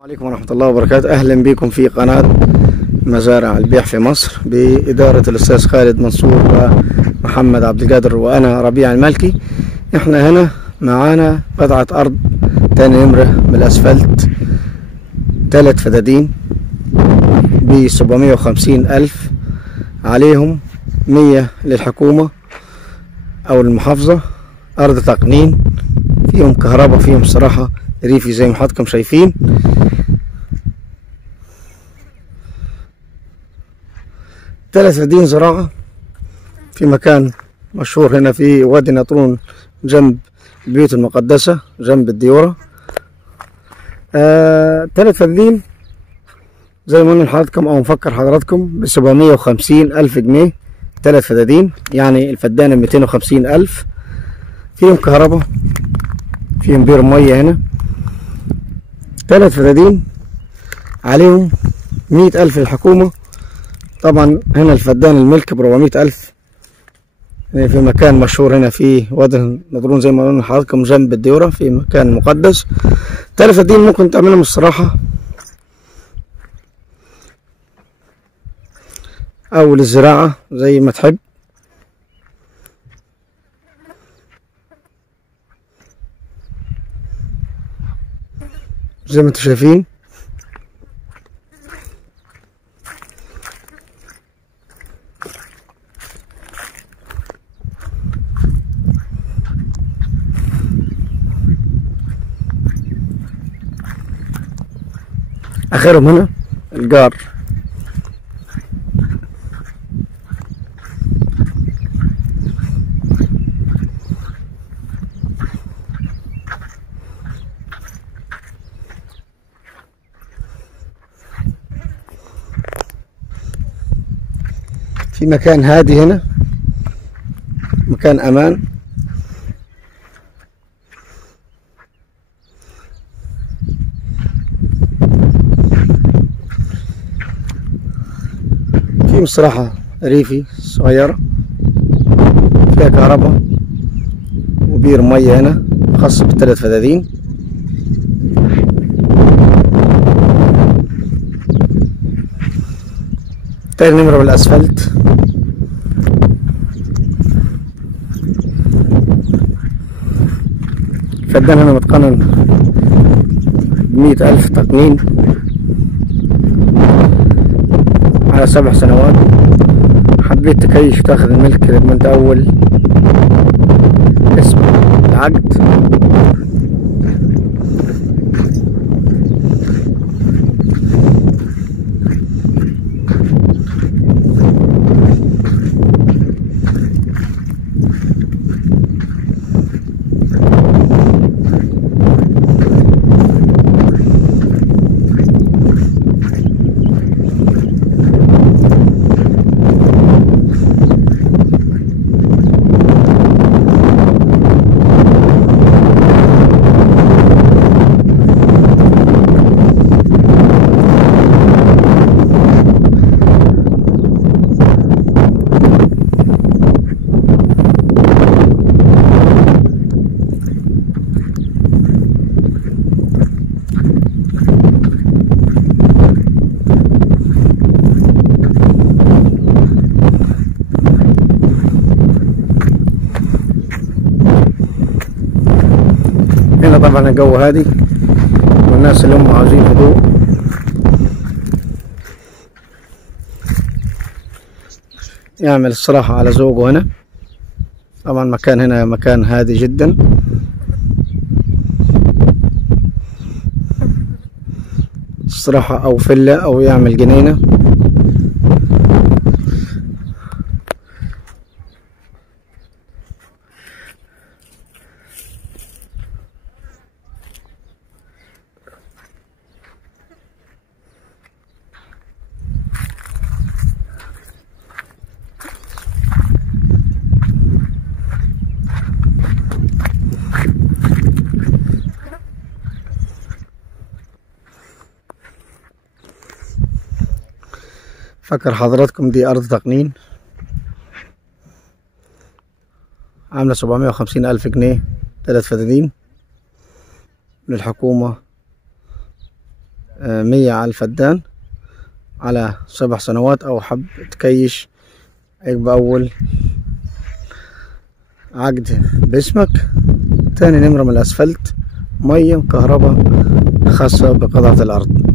عليكم ورحمة الله وبركاته. أهلا بكم في قناة مزارع البيع في مصر بإدارة الأستاذ خالد منصور ومحمد عبد القادر وأنا ربيع المالكي. إحنا هنا معانا قطعة أرض تاني نمرة بالأسفلت، 3 فدادين ب750,000، عليهم 100 للحكومة أو المحافظة. أرض تقنين، فيهم كهرباء، فيهم صراحة ريفي زي ما حضراتكم شايفين. 3 فدادين زراعة في مكان مشهور هنا في وادي نطرون، جنب البيوت المقدسة، جنب الديورة. 3 فدادين زي ما قلنا لحضراتكم أو نفكر حضراتكم ب750,000 جنيه. 3 فدادين يعني الفدانة 250,000. فيهم كهرباء، فيهم بير مية هنا. 3 فدادين عليهم 100,000 للحكومة. طبعا هنا الفدان الملك ب400,000 في مكان مشهور هنا في وادي نطرون زي ما قلنا لحضراتكم، جنب الديورة، في مكان مقدس. 3 فدادين ممكن تعملهم الصراحة أو للزراعة زي ما تحب. زي ما انتم شايفين اخرهم هنا الجار. في مكان هادي هنا، مكان امان. في صراحة ريفي صغيرة فيها كهرباء وبير مية هنا خاصة ب3 فدادين. تاني نمرة بالأسفلت. الفدان هنا متقنن ب100,000 تقنين على 7 سنوات. حبيت تكيش وتاخذ الملك لما انت أول اسم العقد. هنا طبعا الجو هادي والناس اللي هم عاوزين هدوء. يعمل الصراحة على ذوقه هنا. طبعا مكان هنا مكان هادي جدا. الصراحة او فيلا او يعمل جنينة. فكر حضراتكم دي أرض تقنين عاملة 750,000 جنيه، 3 فدادين للحكومة 100 على الفدان على 7 سنوات، او حب تكيش يبقى اول عقد باسمك. تاني نمرة من الاسفلت، مية وكهرباء خاصة بقطعة الارض.